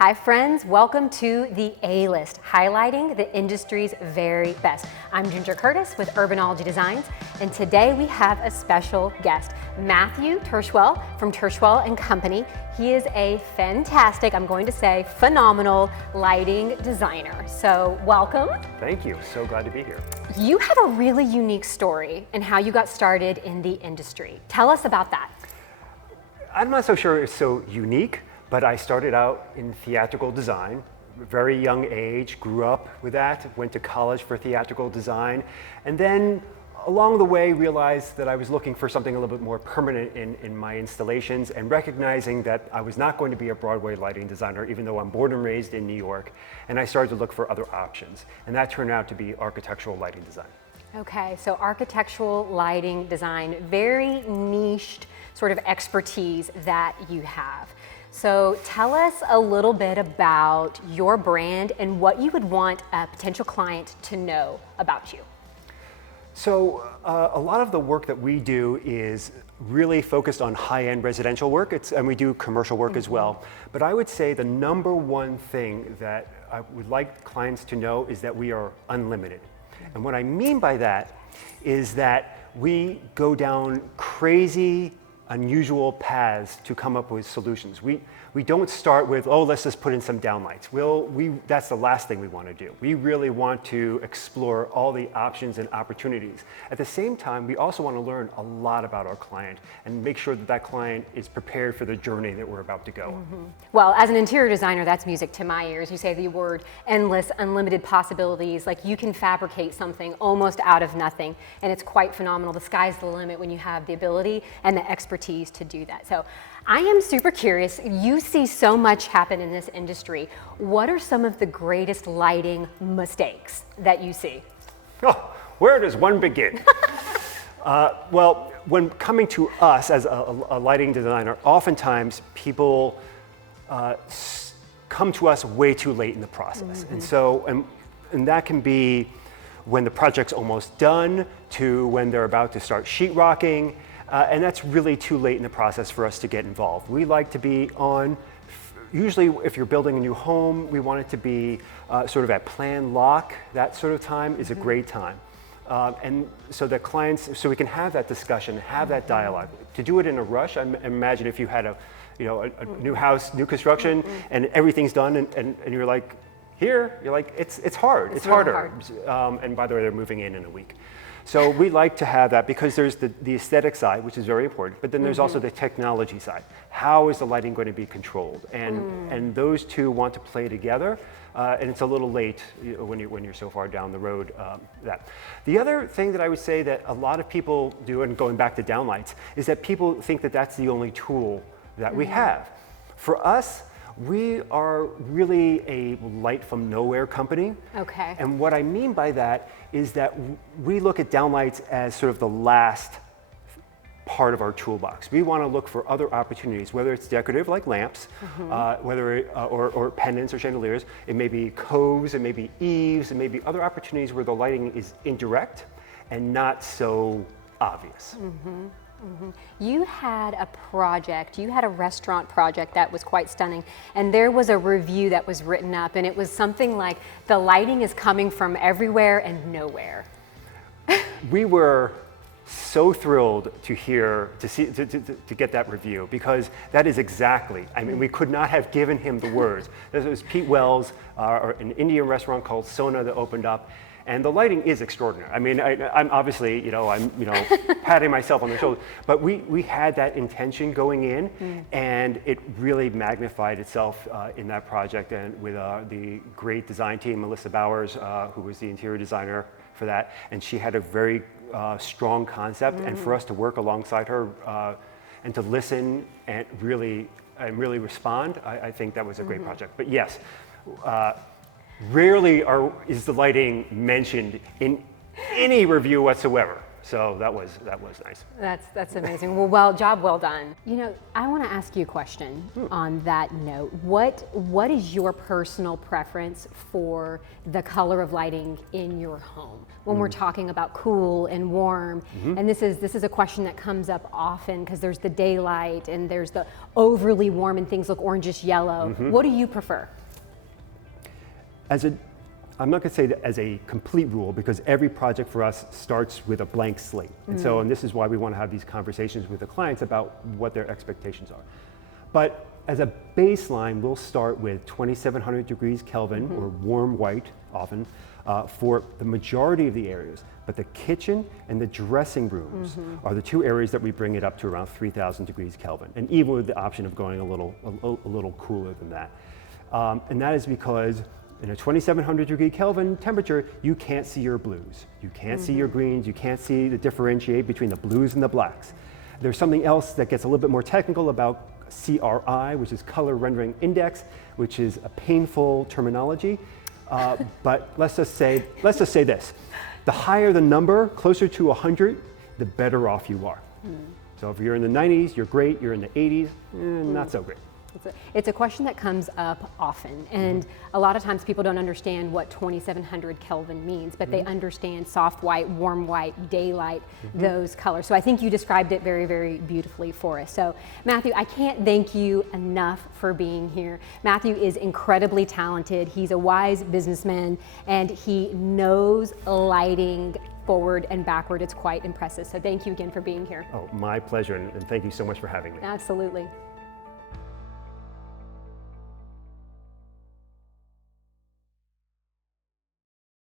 Hi friends, welcome to the A-List, highlighting the industry's very best. I'm Ginger Curtis with Urbanology Designs, and today we have a special guest, Matthew Tirschwell from Tirschwell and Company. He is a fantastic, I'm going to say phenomenal lighting designer. So welcome. Thank you, so glad to be here. You have a really unique story in how you got started in the industry. Tell us about that. I'm not so sure it's so unique, but I started out in theatrical design, very young age, grew up with that, went to college for theatrical design, and then along the way realized that I was looking for something a little bit more permanent in my installations, and recognizing that I was not going to be a Broadway lighting designer, even though I'm born and raised in New York, and I started to look for other options, and that turned out to be architectural lighting design. Okay, so architectural lighting design, very niched sort of expertise that you have. So tell us a little bit about your brand and what you would want a potential client to know about you. So a lot of the work that we do is really focused on high-end residential work, and we do commercial work as well. But I would say the number one thing that I would like clients to know is that we are unlimited. And what I mean by that is that we go down crazy, unusual paths to come up with solutions. We don't start with, oh, let's just put in some downlights. That's the last thing we want to do. We really want to explore all the options and opportunities. At the same time, we also want to learn a lot about our client and make sure that that client is prepared for the journey that we're about to go. Mm-hmm. Well, as an interior designer, that's music to my ears. You say the word endless, unlimited possibilities, like you can fabricate something almost out of nothing, and it's quite phenomenal. The sky's the limit when you have the ability and the expertise to do that. So I am super curious. You see so much happen in this industry. What are some of the greatest lighting mistakes that you see? Oh, where does one begin? Well, when coming to us as a lighting designer, oftentimes people come to us way too late in the process. Mm-hmm. And that can be when the project's almost done to when they're about to start sheetrocking. And that's really too late in the process for us to get involved. We like to be on, usually if you're building a new home, we want it to be sort of at plan lock. That sort of time is a great time. And so that clients, so we can have that discussion, have that dialogue. To do it in a rush, I imagine if you had a new house, new construction, and everything's done, and you're like, here, you're like, it's hard, it's harder. Hard. And by the way, they're moving in a week. So we like to have that because there's the aesthetic side, which is very important, but then there's also the technology side. How is the lighting going to be controlled? And those two want to play together, and it's a little late when you're so far down the road. The other thing that I would say that a lot of people do, and going back to downlights, is that people think that that's the only tool that we have. For us, we are really a light from nowhere company. Okay. And what I mean by that is that we look at downlights as sort of the last part of our toolbox. We want to look for other opportunities, whether it's decorative like lamps, or pendants or chandeliers. It may be coves, it may be eaves, it may be other opportunities where the lighting is indirect and not so obvious. You had a project, you had a restaurant project that was quite stunning, and there was a review that was written up, and it was something like, the lighting is coming from everywhere and nowhere. We were so thrilled to get that review, because that is exactly, I mean, we could not have given him the words. This was Pete Wells, an Indian restaurant called Sona that opened up. And the lighting is extraordinary. I mean, I'm obviously, I'm patting myself on the shoulder, but we had that intention going in, and it really magnified itself in that project, and with the great design team, Melissa Bowers, who was the interior designer for that, and she had a very strong concept, and for us to work alongside her and to listen and really respond, I think that was a great project. But yes. Rarely is the lighting mentioned in any review whatsoever. So that was nice. That's amazing. Well, job well done. You know, I want to ask you a question on that note. What is your personal preference for the color of lighting in your home when we're talking about cool and warm? And this is a question that comes up often because there's the daylight and there's the overly warm and things look orangish yellow. What do you prefer? I'm not going to say that as a complete rule because every project for us starts with a blank slate. And this is why we want to have these conversations with the clients about what their expectations are. But as a baseline, we'll start with 2700 degrees Kelvin or warm white often for the majority of the areas. But the kitchen and the dressing rooms are the two areas that we bring it up to around 3000 degrees Kelvin. And even with the option of going a little cooler than that. And that is because in a 2700 degree Kelvin temperature, you can't see your blues. You can't see your greens. You can't see the differentiate between the blues and the blacks. There's something else that gets a little bit more technical about CRI, which is color rendering index, which is a painful terminology. But let's just say this. The higher the number, closer to 100, the better off you are. So if you're in the 90s, you're great. You're in the 80s, not so great. It's a question that comes up often, and a lot of times people don't understand what 2700 Kelvin means, but they understand soft white, warm white, daylight, those colors. So I think you described it very, very beautifully for us. So Matthew, I can't thank you enough for being here. Matthew is incredibly talented. He's a wise businessman, and he knows lighting forward and backward. It's quite impressive. So thank you again for being here. Oh, my pleasure, and thank you so much for having me. Absolutely.